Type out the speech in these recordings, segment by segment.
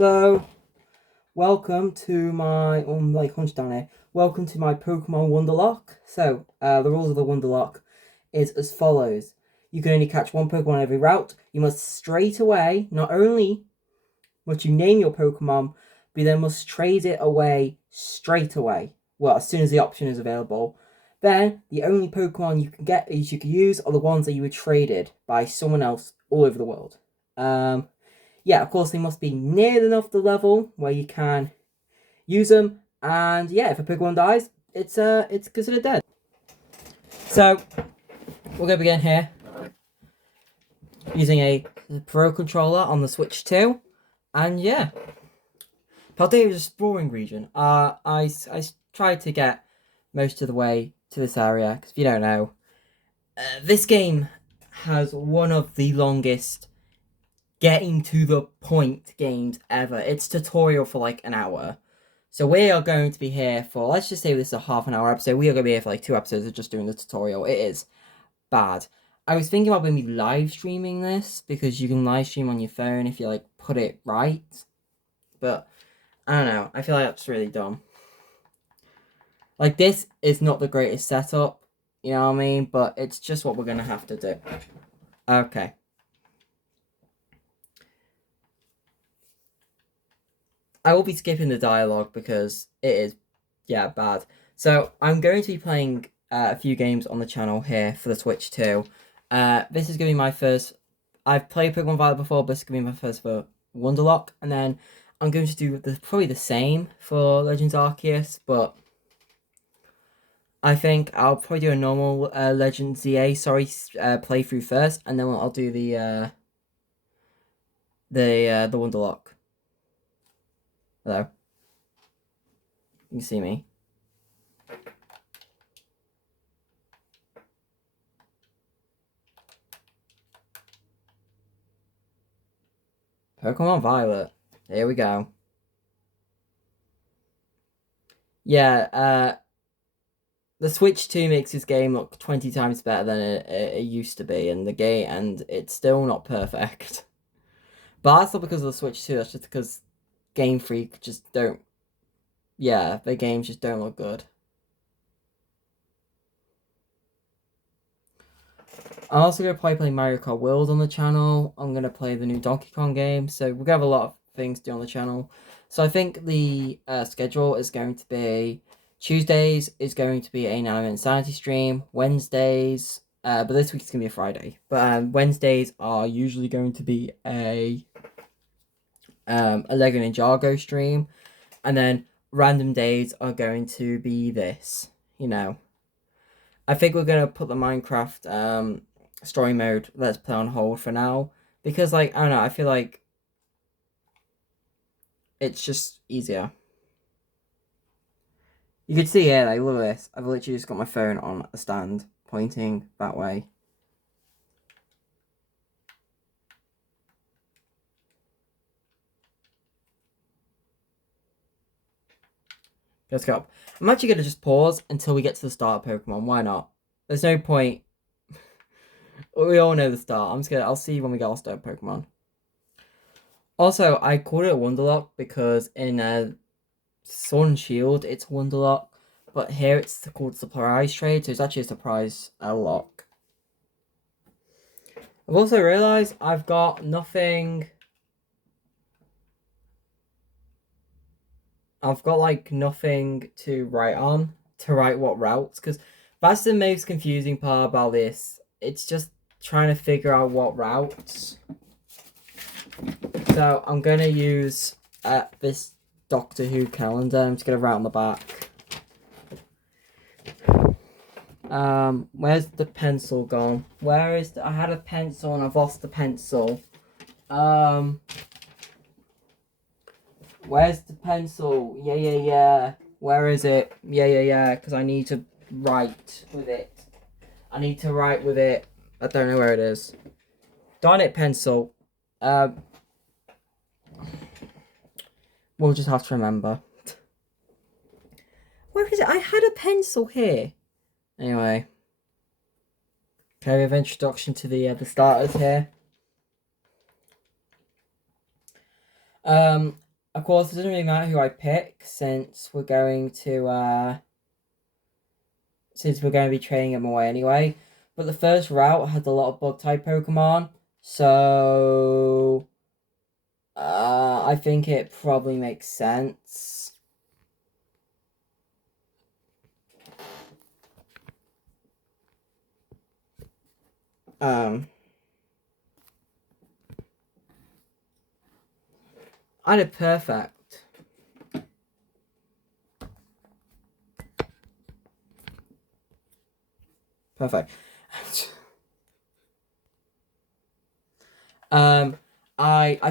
Hello, welcome to my hunch down here. Welcome to my Pokemon Wonderlock. So, the rules of the Wonderlock is as follows: you can only catch one Pokemon on every route. You must straight away, not only must you name your Pokemon, but you then must trade it away straight away. Well, as soon as the option is available. Then the only Pokemon you can use are the ones that you were traded by someone else all over the world. Yeah, of course, they must be near enough the level where you can use them. And yeah, if a Pokemon dies, it's considered dead. So we're gonna begin here using a Pro controller on the Switch 2, and yeah, Paldea's exploring region. I tried to get most of the way to this area because if you don't know, this game has one of the longest getting to the point games ever. It's tutorial for like an hour. So we are going to be here for, let's just say this is a half an hour episode. We are going to be here for like 2 episodes of just doing the tutorial. It is bad. I was thinking about maybe live streaming this because you can live stream on your phone if you like put it right. But I don't know. I feel like that's really dumb. Like this is not the greatest setup. You know what I mean? But it's just what we're going to have to do. Okay. I will be skipping the dialogue because it is, yeah, bad. So I'm going to be playing a few games on the channel here for the Switch too. This is going to be my first. I've played Pokemon Violet before, but this is going to be my first for Wonderlock, and then I'm going to do probably the same for Legends Arceus, but I think I'll probably do a normal Legends ZA playthrough first, and then I'll do the Wonderlock. Hello. You can see me. Pokemon Violet. Here we go. Yeah, the Switch 2 makes this game look 20 times better than it used to be, and it's still not perfect. But that's not because of the Switch 2, that's just because Game Freak just don't. Yeah, the games just don't look good. I'm also going to probably play Mario Kart World on the channel. I'm going to play the new Donkey Kong game. So we're going to have a lot of things to do on the channel. So I think the schedule is going to be Tuesdays is going to be a Nano Insanity stream. Wednesdays, but this week's going to be a Friday. But Wednesdays are usually going to be a Lego Ninjago stream. And then random days are going to be this, you know. I think we're going to put the Minecraft story mode let's play on hold for now because like I don't know, I feel like it's just easier. You can see here, like, look at this. I've literally just got my phone on a stand pointing that way. Let's go. I'm actually going to just pause until we get to the start of Pokemon. Why not? There's no point. We all know the start. I'll see you when we get our start of Pokemon. Also, I called it a Wonderlock because in Sword and Shield it's Wonderlock, but here it's called Surprise Trade, so it's actually a Surprise lock. I've also realised I've got nothing. I've got like nothing to write what routes, because that's the most confusing part about this. It's just trying to figure out what routes. So I'm gonna use this Doctor Who calendar. I'm just gonna write on the back. Where's the pencil gone? I had a pencil and I've lost the pencil. Where's the pencil? Yeah. Where is it? Yeah. Because I need to write with it. I don't know where it is. Darn it, pencil. We'll just have to remember. Where is it? I had a pencil here. Anyway. Okay, we have introduction to the starters here. Of course, it doesn't really matter who I pick since we're going to be training him away anyway. But the first route had a lot of bug type Pokemon, so I think it probably makes sense. I did perfect. Perfect. I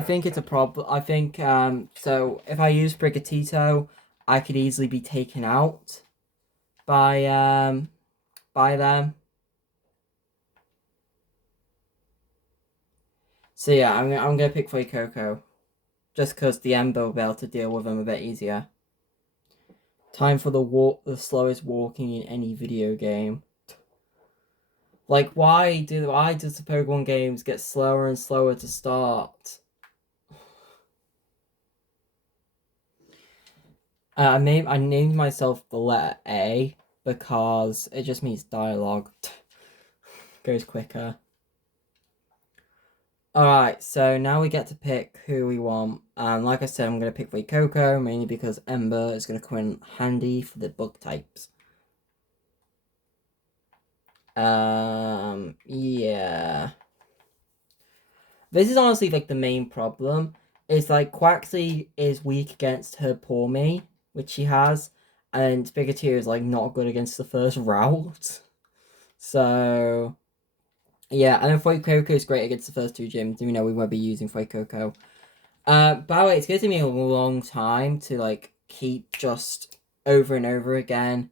think it's a problem. I think so if I use Brigatito, I could easily be taken out by them. So yeah, I'm gonna pick Fuecoco. Just because the Ember will be able to deal with them a bit easier. Time for the slowest walking in any video game. Like, why does the Pokemon games get slower and slower to start? I named myself the letter A because it just means dialogue. Goes quicker. Alright, so now we get to pick who we want. And like I said, I'm going to pick Fuecoco, mainly because Ember is going to come in handy for the bug types. Yeah. This is honestly, like, the main problem. Is, like, Quaxly is weak against her Poor Me, which she has. And Pikachu is, like, not good against the first route. So... yeah, and then Fuecoco is great against the first two gyms. We won't be using Fuecoco. By the way, it's going to take me a long time to, like, keep just over and over again.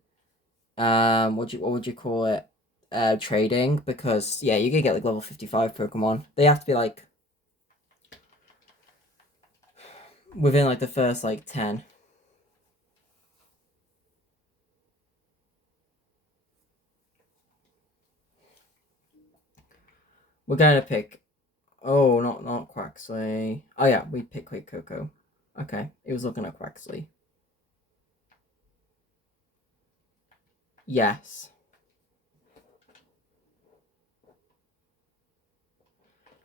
What would you call it? Trading, because, yeah, you can get, like, level 55 Pokemon. They have to be, like, within, like, the first, like, 10. We're going to pick... oh, not Quaxly. Oh, yeah, we picked Coco. Okay, it was looking at Quaxly. Yes.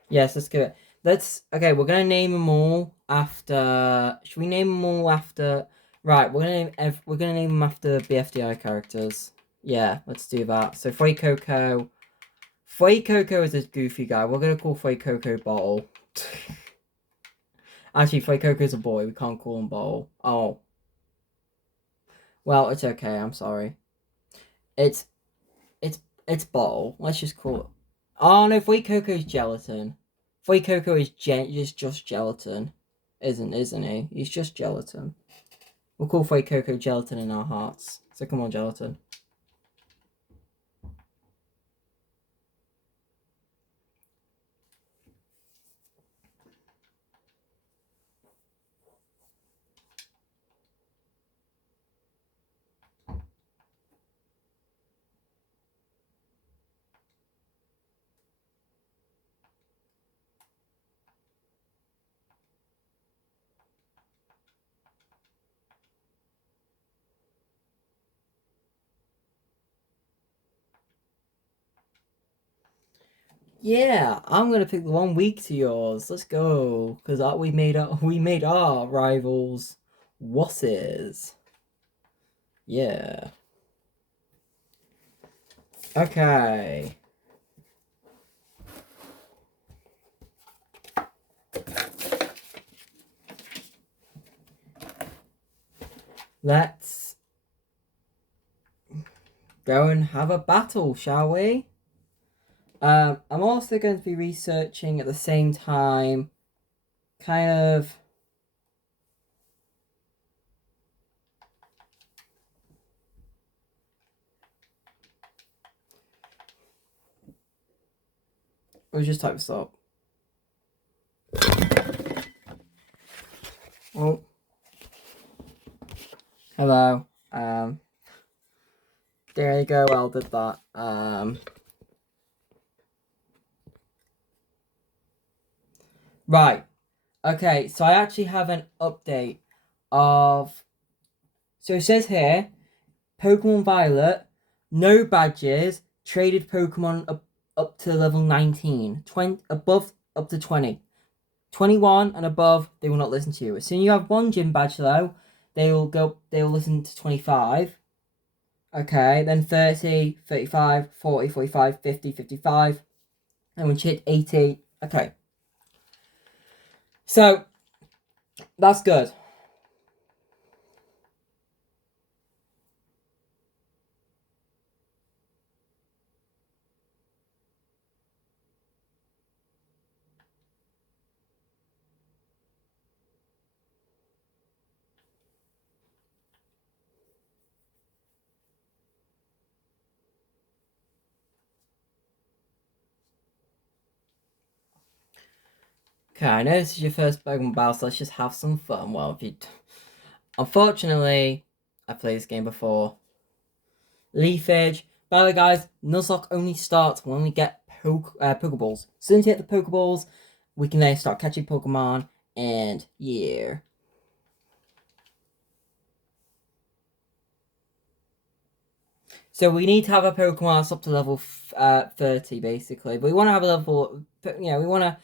Yes, let's go. Okay, we're gonna name them all after... should we name them all after... right, we're gonna name them after BFDI characters. Yeah, let's do that. So Fuecoco is this goofy guy. We're gonna call Fuecoco Bottle. Actually, Fuecoco's a boy. We can't call him Bottle. Oh. Well, it's okay. I'm sorry. It's Bottle. Let's just call it... oh no, Fuecoco's Gelatin. Fuecoco is just gelatin, isn't he? He's just gelatin. We'll call Fuecoco Gelatin in our hearts. So come on, Gelatin. Yeah, I'm gonna pick the one weak to yours. Let's go, because we made our rivals wusses. Yeah. Okay. Let's go and have a battle, shall we? I'm also going to be researching at the same time, kind of... we'll just type stop. Oh. Hello. There you go, well did that. Right. Okay, so I actually have an update of... So it says here, Pokemon Violet, no badges, traded Pokemon up to level 19. 20, above, up to 20. 21 and above, they will not listen to you. As soon as you have one gym badge though, they will listen to 25. Okay, then 30, 35, 40, 45, 50, 55. And when you hit 80, okay. So, that's good. Okay, I know this is your first Pokemon battle, so let's just have some fun. Well, if you... Unfortunately, I played this game before. Leafage. By the way, guys, Nuzlocke only starts when we get Pokeballs. As soon as you hit the Pokeballs, we can then start catching Pokemon, and yeah. So we need to have a Pokemon that's up to level 30, basically. But we want to have a level... we want to,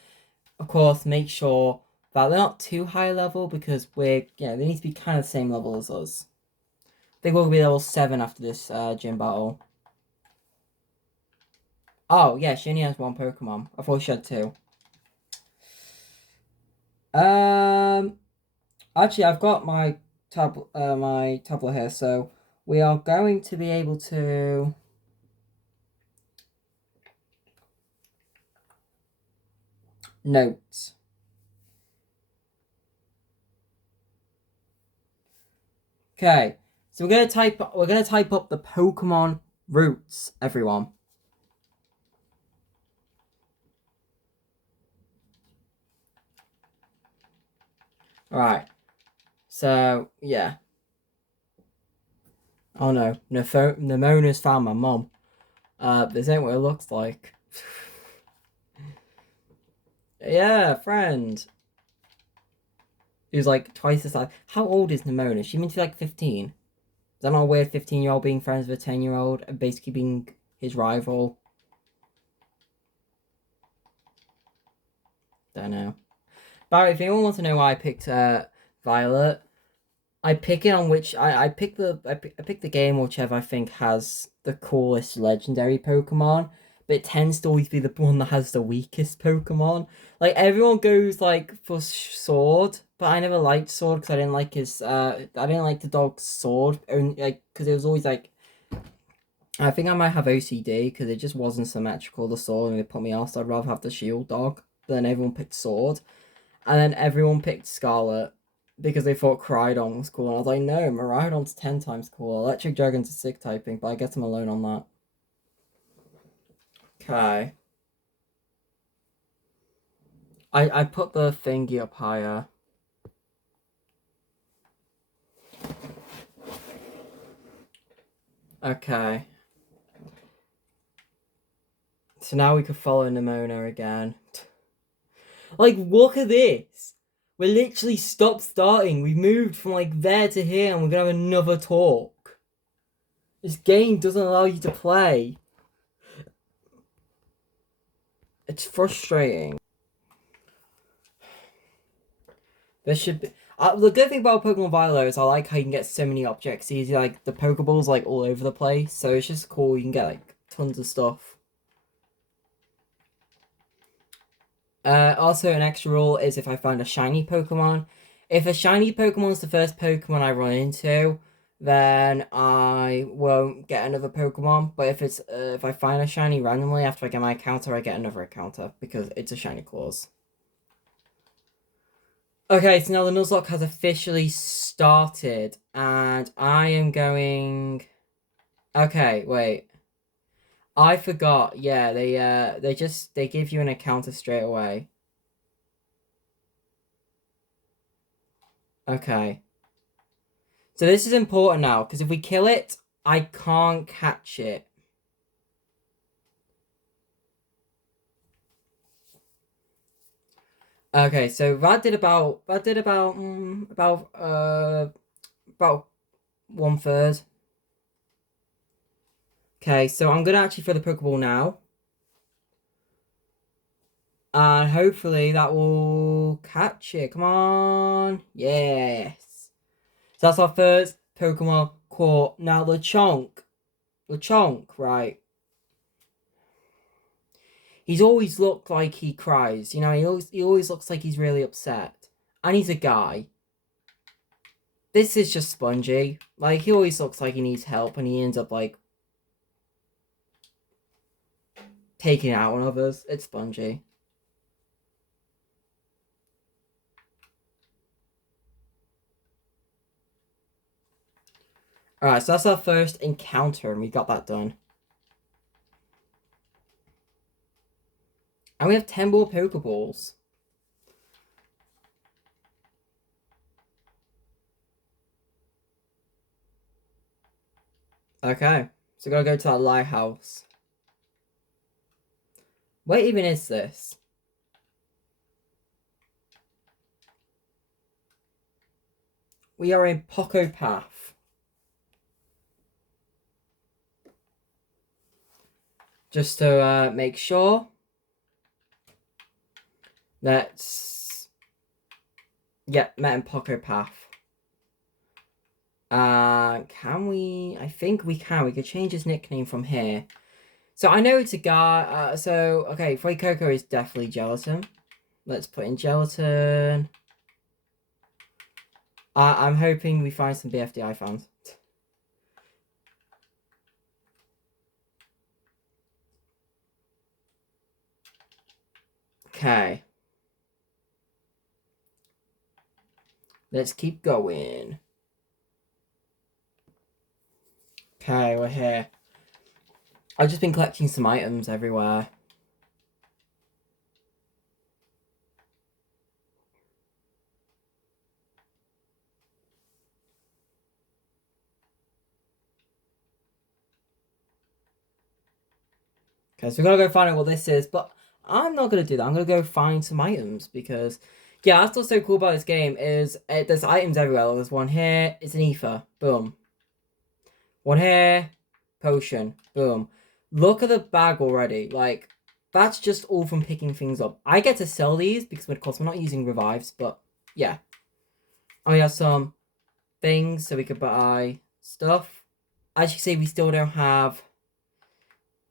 of course, make sure that they're not too high level, because they need to be kind of the same level as us. They will be level 7 after this gym battle. Oh, yeah, she only has one Pokemon. I thought she had 2. Actually, I've got my tablet here, so we are going to be able to... Notes. Okay, so we're gonna type up the Pokemon routes, everyone. Alright. So, yeah. Oh no, Nemona's found my mom. This ain't what it looks like. Yeah, friend. Who's like twice the size. How old is Nemona? She meant to be like 15. Is that not a weird 15-year-old being friends with a 10-year-old and basically being his rival? Don't know. But if anyone wants to know why I picked Violet, I pick it on which I pick the game whichever I think has the coolest legendary Pokemon, but it tends to always be the one that has the weakest Pokemon. Like everyone goes like for Sword, but I never liked Sword because I didn't like his I didn't like the dog's sword, only like because it was always like, I think I might have OCD because it just wasn't symmetrical, the sword, and it put me off. So I'd rather have the shield dog. But then everyone picked Sword, and then everyone picked Scarlet because they thought Crydon was cool. And I was like, no, Miraidon's 10 times cooler. Electric Dragon's a sick typing, but I guess I'm alone on that. Okay. I put the thingy up higher. Okay. So now we can follow Nemona again. Like, look at this. We're literally stopped starting. We moved from like there to here, and we're gonna have another talk. This game doesn't allow you to play. It's frustrating. There should be... the good thing about Pokemon Violet is I like how you can get so many objects easy. Like, the Pokeballs, like, all over the place. So it's just cool. You can get, like, tons of stuff. Also, an extra rule is if I find a shiny Pokemon. If a shiny Pokemon is the first Pokemon I run into, then I won't get another Pokemon. But if I find a shiny randomly after I get my encounter, I get another encounter because it's a shiny clause. Okay, so now the Nuzlocke has officially started, and I am going... Okay, wait. I forgot. Yeah, they give you an encounter straight away. Okay. So this is important now, because if we kill it, I can't catch it. Okay, so about 1/3. Okay, so I'm gonna actually throw the Pokeball now. And hopefully that will catch it. Come on. Yes. So that's our first Pokemon caught. Now Lechonk. Lechonk, right. He's always looked like he cries. You know, he always looks like he's really upset. And he's a guy. This is just spongy. Like, he always looks like he needs help and he ends up, like, taking it out on others. It's spongy. Alright, so that's our first encounter and we got that done. And we have 10 more Pokeballs. Okay, so we gotta go to that lighthouse. Where even is this? We are in Poco Path. Just to make sure. Let's... Yep, met in Poco Path. Can we? I think we can. We could change his nickname from here. So I know it's a guy. Okay, Fuecoco is definitely gelatin. Let's put in gelatin. I'm hoping we find some BFDI fans. Okay. Let's keep going. Okay, we're here. I've just been collecting some items everywhere. Okay, so we gotta go find out what this is, but I'm not gonna do that. I'm gonna go find some items because, yeah, that's what's so cool about this game is there's items everywhere. There's one here, it's an ether, boom. One here, potion, boom. Look at the bag already. Like, that's just all from picking things up. I get to sell these because, of course, we're not using revives, but yeah. And we have some things so we could buy stuff. As you can see, we still don't have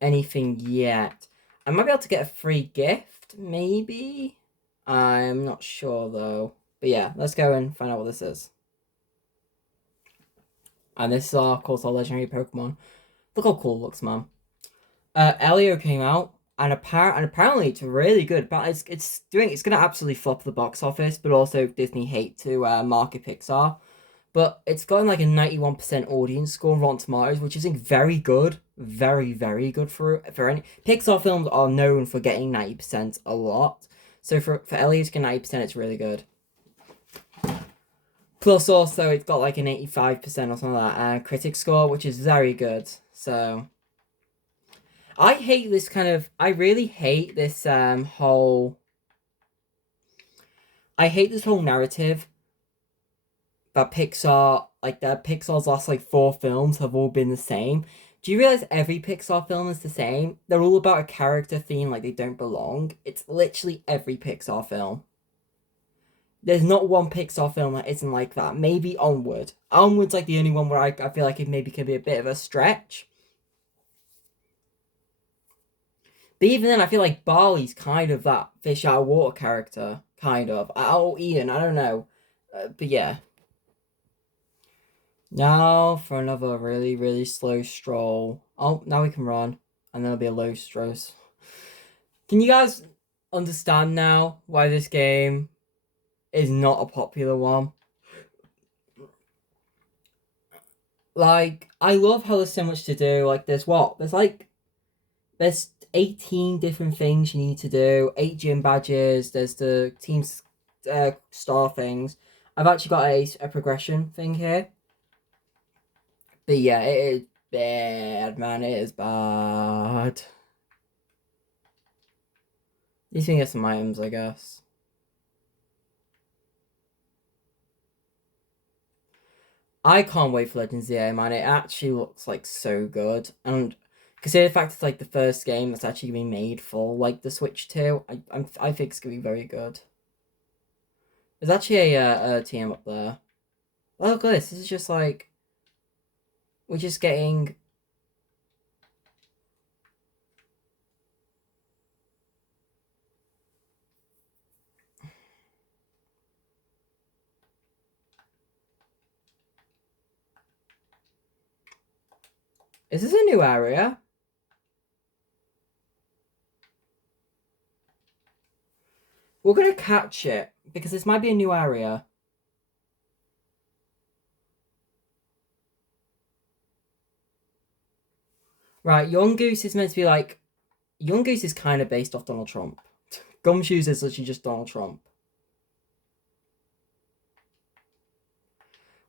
anything yet. I might be able to get a free gift, maybe? I'm not sure, though. But yeah, let's go and find out what this is. And this is, of course, our legendary Pokemon. Look how cool it looks, man. Elio came out, and apparently it's really good. But it's gonna absolutely flop the box office, but also Disney hate to market Pixar. But it's gotten like a 91% audience score on Rotten Tomatoes, which isn't very good. Very, very good for any Pixar films are known for getting 90% a lot. So for Elliot to get 90%, it's really good. Plus also it's got like an 85% or something like that critic score, which is very good. So I hate this I really hate this whole narrative that Pixar's last like 4 films have all been the same. Do you realize every Pixar film is the same? They're all about a character theme like they don't belong. It's literally every Pixar film. There's not one Pixar film that isn't like that. Maybe Onward. Onward's like the only one where I feel like it maybe can be a bit of a stretch. But even then, I feel like Barley's kind of that fish out of water character. Kind of. Or Ian, I don't know. But yeah. Now for another really, really slow stroll. Oh, now we can run. And then it'll be a low stroll. Can you guys understand now why this game is not a popular one? Like, I love how there's so much to do. Like, there's 18 different things you need to do. 8 gym badges. There's the team star things. I've actually got a progression thing here. But yeah, it is bad, man. It is bad. At least we can get some items, I guess. I can't wait for Legends ZA, man. It actually looks like so good. And consider the fact it's like the first game that's actually been made for like the Switch 2, I think it's gonna be very good. There's actually a team up there. Oh, look at this. This is just like we're just getting. Is this a new area? We're gonna catch it because this might be a new area. Right, Young Goose is meant to be like. Young Goose is kind of based off Donald Trump. Gumshoes is literally just Donald Trump.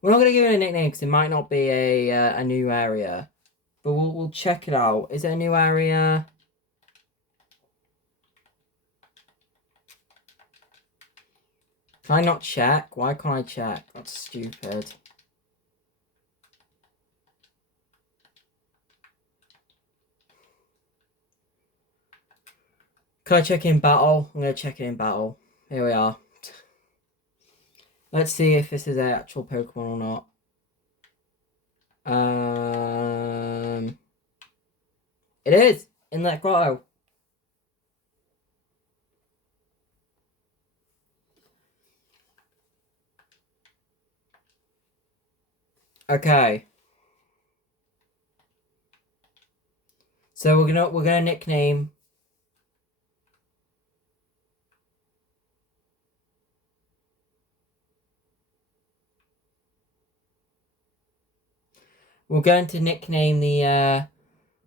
We're not gonna give it a nickname because it might not be a new area, but we'll check it out. Is it a new area? Can I not check? Why can't I check? That's stupid. Can I check in battle? I'm gonna check it in battle. Here we are. Let's see if this is an actual Pokemon or not. It is Inlet Grotto. Okay. So we're gonna nickname. We're going to nickname the.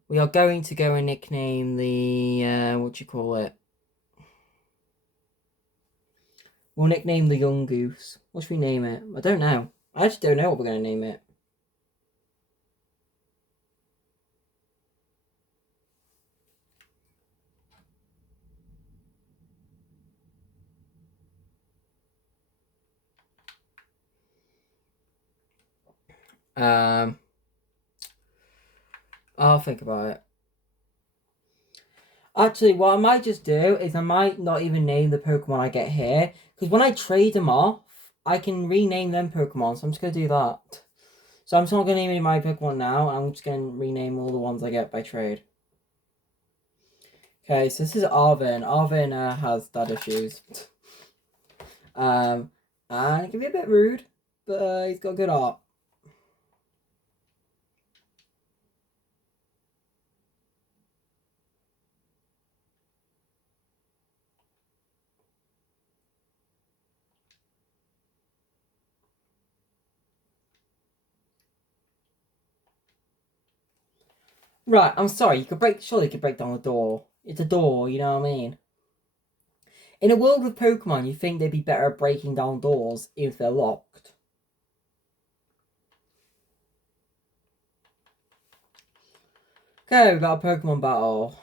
We are going to go and nickname the. What do you call it? We'll nickname the Young Goose. What should we name it? I don't know. I actually don't know what we're gonna name it. Um. I'll think about it. Actually, what I might just do is I might not even name the Pokemon I get here. Because when I trade them off, I can rename them Pokemon. So I'm just going to do that. So I'm just not going to name any of my Pokemon now. I'm just going to rename all the ones I get by trade. Okay, so this is Arvin. Arvin has dad issues. And it can be a bit rude, but he's got good art. Right, I'm sorry. Surely you could break down the door. It's a door, you know what I mean? In a world with Pokemon, you think they'd be better at breaking down doors if they're locked. Okay, we've got a Pokemon battle.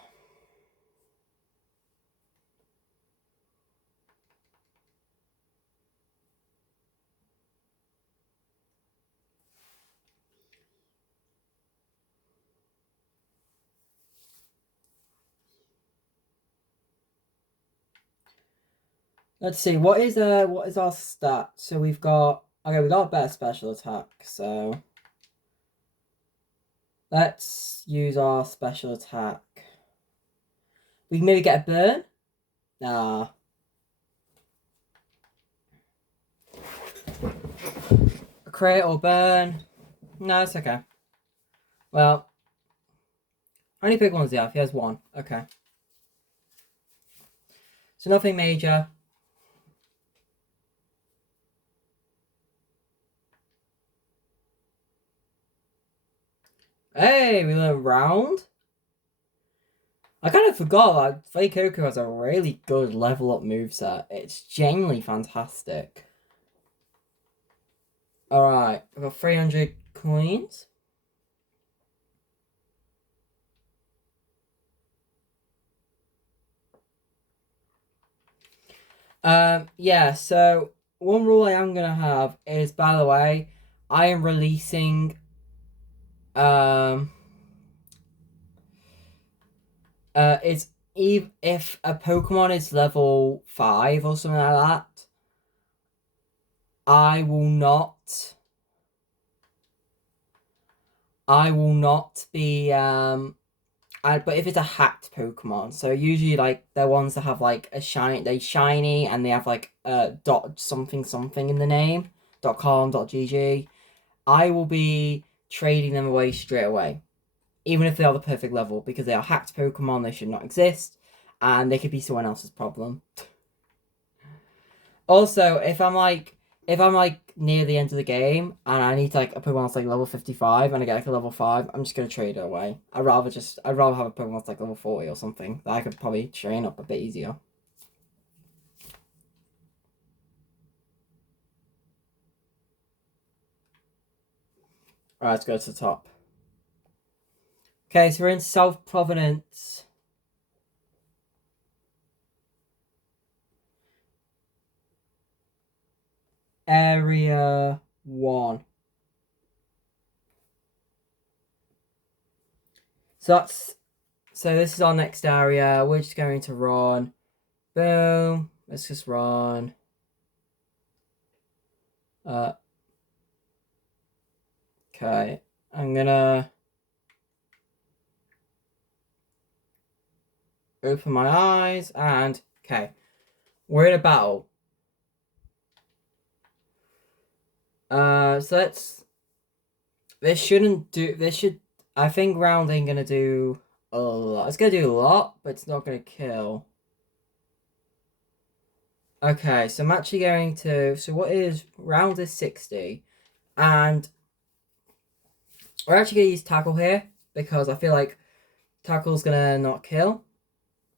Let's see, what is our stat? So we got a better special attack, so let's use our special attack. We can maybe get a burn? Nah. A crit or burn? No, it's okay. Well, how many Pokemon does he have? He has one. Okay. So nothing major. Hey, we learned round. I kind of forgot that Fuecoco has a really good level up moveset. It's genuinely fantastic. Alright, I've got 300 coins. Yeah, so one rule I am going to have is, by the way, I am releasing it's if a Pokemon is level 5 or something like that, I will not be but if it's a hacked Pokemon, so usually like they're ones that have like they shiny and they have like dot something something in the name, .com, .gg, I will be trading them away straight away. Even if they are the perfect level, because they are hacked Pokemon, they should not exist, and they could be someone else's problem. Also, if I'm like near the end of the game and I need like a Pokemon that's like level 55 and I get like a level 5, I'm just gonna trade it away. I'd rather have a Pokemon that's like level 40 or something that I could probably train up a bit easier. Alright, let's go to the top. Okay, so we're in South Providence. Area 1. So this is our next area. We're just going to run. Boom. Let's just run. Okay. I'm gonna open my eyes and okay. We're in a battle. So let's this should I think rounding gonna do a lot. It's gonna do a lot, but it's not gonna kill. Okay, so I'm actually going to so what is round is 60 and we're actually gonna use tackle here because I feel like tackle's gonna not kill.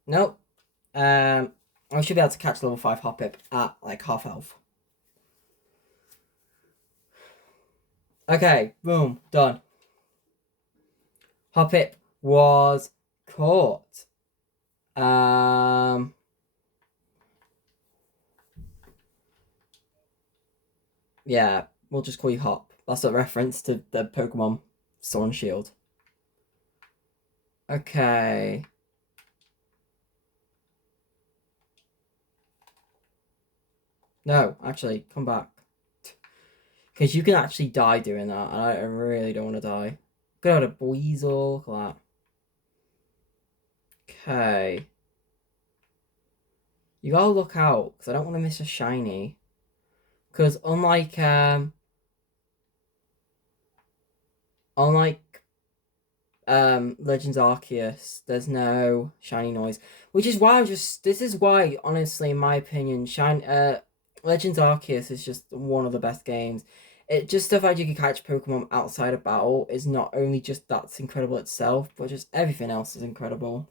Nope. I should be able to catch level 5 Hoppip at like half health. Okay, boom, done. Hoppip was caught. Yeah, we'll just call you Hop. That's a reference to the Pokemon Sword and Shield. Okay. No, actually, come back. Because you can actually die doing that, and I really don't want to die. Got a Weasel, look at that. Okay. You gotta look out, because I don't want to miss a shiny. Because unlike Legends Arceus, there's no shiny noise. Which is why this is why, honestly, in my opinion, Legends Arceus is just one of the best games. It just the fact you can catch Pokemon outside of battle is not only just that's incredible itself, but just everything else is incredible.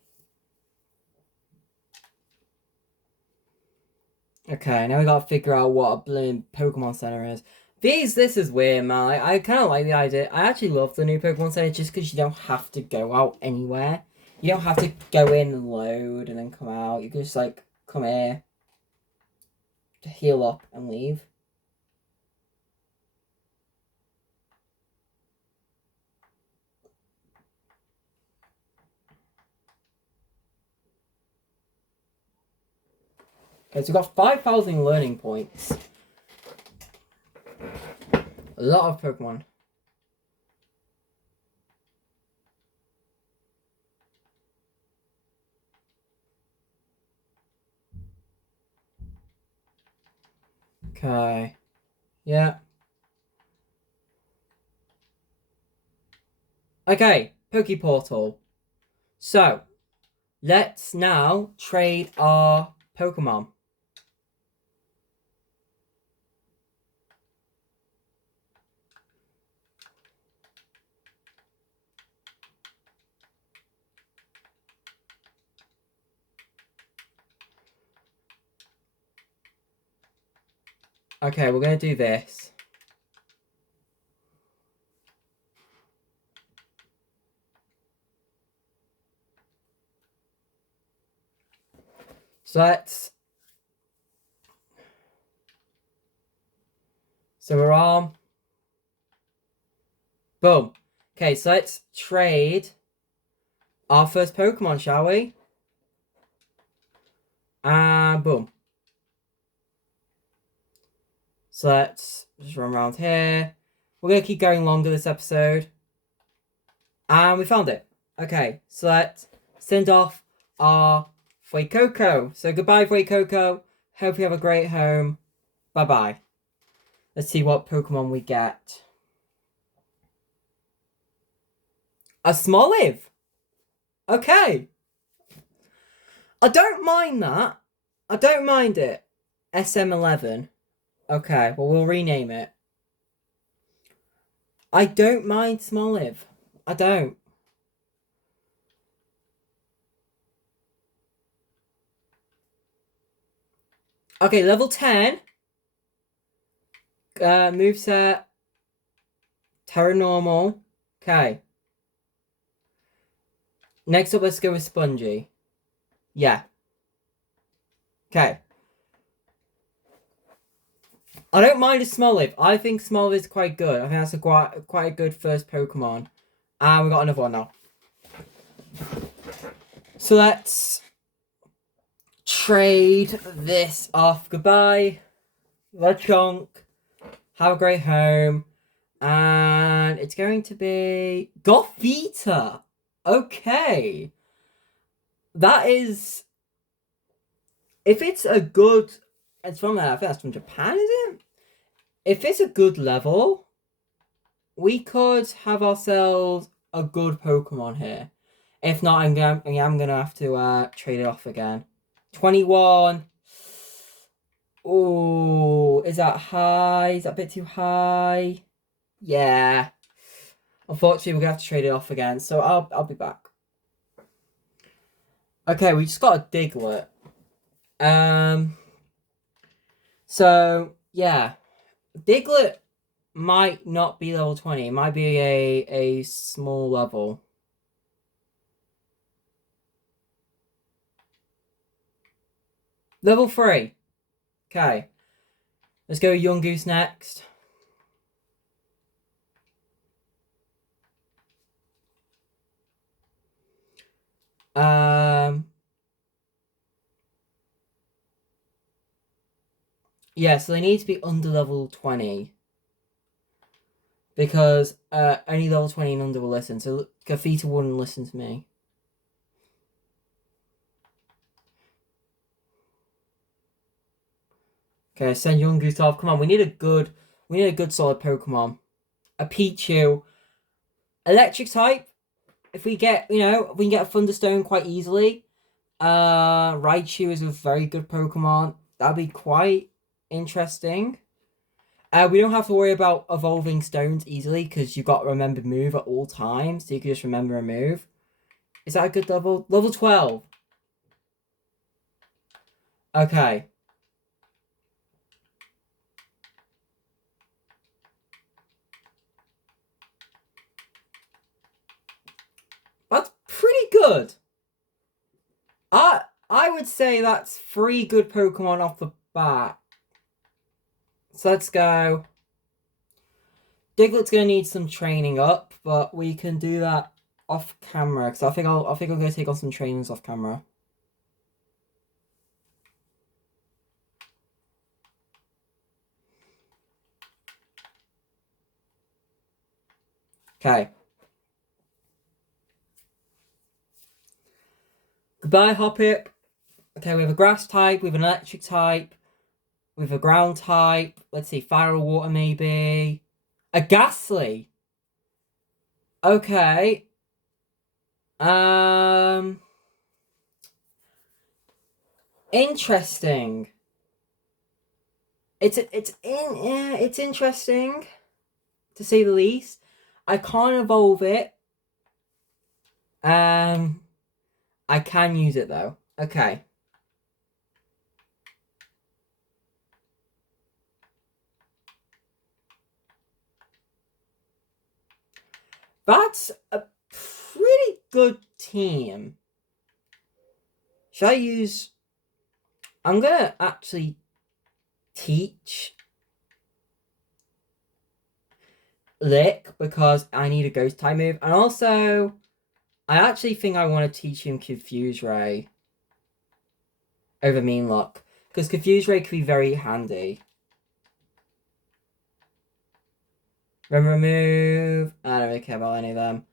Okay, now we gotta figure out what a blooming Pokemon Center is. This is weird, man. I kind of like the idea. I actually love the new Pokemon Center just because you don't have to go out anywhere. You don't have to go in and load and then come out. You can just like come here, to heal up and leave. Okay, so we've got 5,000 learning points. A lot of Pokemon. Okay. Yeah. Okay, Pokeportal. So, let's now trade our Pokemon. Okay, we're gonna do this. So let's. So we're on. Boom. Okay, so let's trade our first Pokemon, shall we? And boom. So let's just run around here. We're going to keep going longer this episode. And we found it. Okay, so let's send off our Fuecoco. So goodbye, Fuecoco. Hope you have a great home. Bye-bye. Let's see what Pokemon we get. A Smoliv. Okay. I don't mind that. I don't mind it. SM11. Okay, well, we'll rename it. I don't mind Smoliv. I don't. Okay, level 10. Moveset. Terra Normal. Okay. Next up, let's go with Spongy. Yeah. Okay. I don't mind a Smoliv. I think Smoliv is quite good. I think that's quite a good first Pokemon. And we got another one now. So let's trade this off. Goodbye, Lechonk. Have a great home. And it's going to be Gothita. Okay. That is... If it's a good... It's from I think that's from Japan, is it? If it's a good level, we could have ourselves a good Pokemon here. If not, I'm gonna have to trade it off again. 21. Oh, is that high? Is that a bit too high? Yeah. Unfortunately, we're gonna have to trade it off again. So I'll be back. Okay, we just got a Diglett. So yeah, Diglett might not be level 20. It might be a small level. Level 3. Okay. Let's go Yungoos next. Yeah, so they need to be under level 20. Because only level 20 and under will listen. So Gothita wouldn't listen to me. Okay, send Yungoos off. Come on, we need a good solid Pokemon. A Pichu. Electric type. If we get, we can get a Thunderstone quite easily. Raichu is a very good Pokemon. That'd be quite interesting. We don't have to worry about evolving stones easily because you've got to remember move at all times. So you can just remember a move. Is that a good level? Level 12. Okay. That's pretty good. I would say that's 3 good Pokemon off the bat. So let's go. Diglett's gonna need some training up, but we can do that off camera. Because I think I'm gonna take on some trainings off camera. Okay. Goodbye, Hoppip. Okay, we have a grass type, we have an electric type, we have a ground type. Let's see, fire or water maybe. A Ghastly. Okay. Interesting. It's interesting, to say the least. I can't evolve it. I can use it though. Okay. That's a pretty good team. Should I use... I'm gonna actually teach. Lick because I need a ghost type move. And also, I actually think I want to teach him Confuse Ray over Mean Lock. Because Confuse Ray could be very handy. Remove. I don't really care about any of them.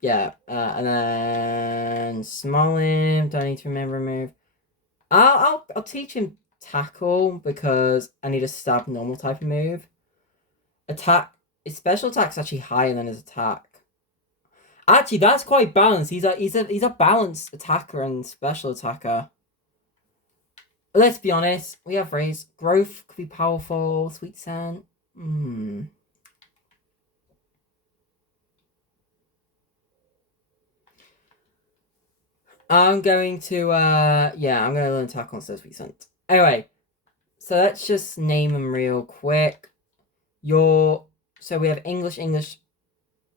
Yeah. And then Smollim. Do I need to remove? I'll teach him Tackle because I need a stab normal type of move. Attack. His special attack's actually higher than his attack. Actually, that's quite balanced. He's a balanced attacker and special attacker. Let's be honest. We have Raise. Growth could be powerful. Sweet Scent. I'm going to I'm gonna learn Tackle instead of Sweet Scent. Anyway, so let's just name them real quick. So we have English.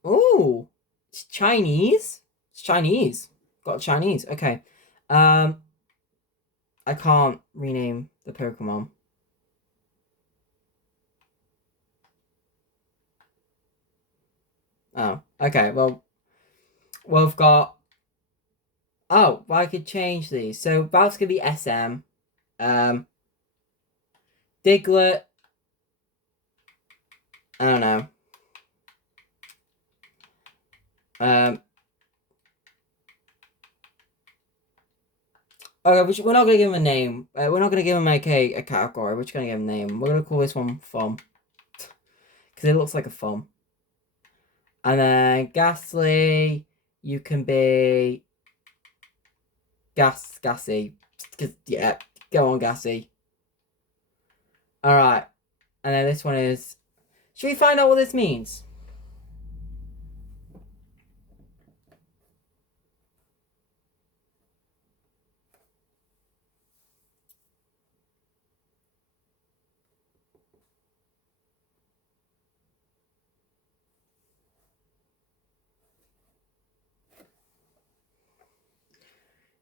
Ooh, it's Chinese. It's Chinese. Got Chinese. Okay. I can't rename the Pokemon. Oh, okay. Well, we've got. Oh, well, I could change these. So that's gonna be SM. Diglett. I don't know. Okay, we're not gonna give him a name. We're not gonna give him like a category. We're just gonna give him a name. We're gonna call this one Fum. Because it looks like a Fum. And then Ghastly, you can be Gassy. Yeah, go on, Gassy. Alright. And then this one is. Should we find out what this means?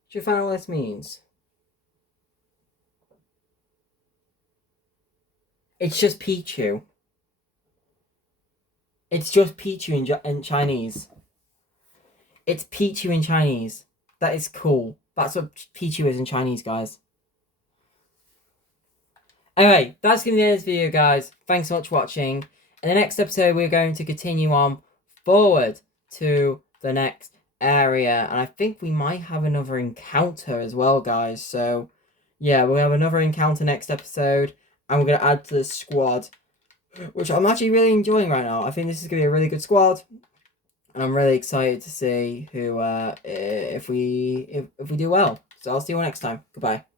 Should we find out what this means? It's just Pichu. It's just Pichu in Chinese. It's Pichu in Chinese. That is cool. That's what Pichu is in Chinese, guys. Anyway, that's going to be the end of this video, guys. Thanks so much for watching. In the next episode, we're going to continue on forward to the next area. And I think we might have another encounter as well, guys. So, yeah, we'll have another encounter next episode. And we're going to add to the squad, which I'm actually really enjoying right now. I think this is going to be a really good squad. And I'm really excited to see who, if we do well. So I'll see you all next time. Goodbye.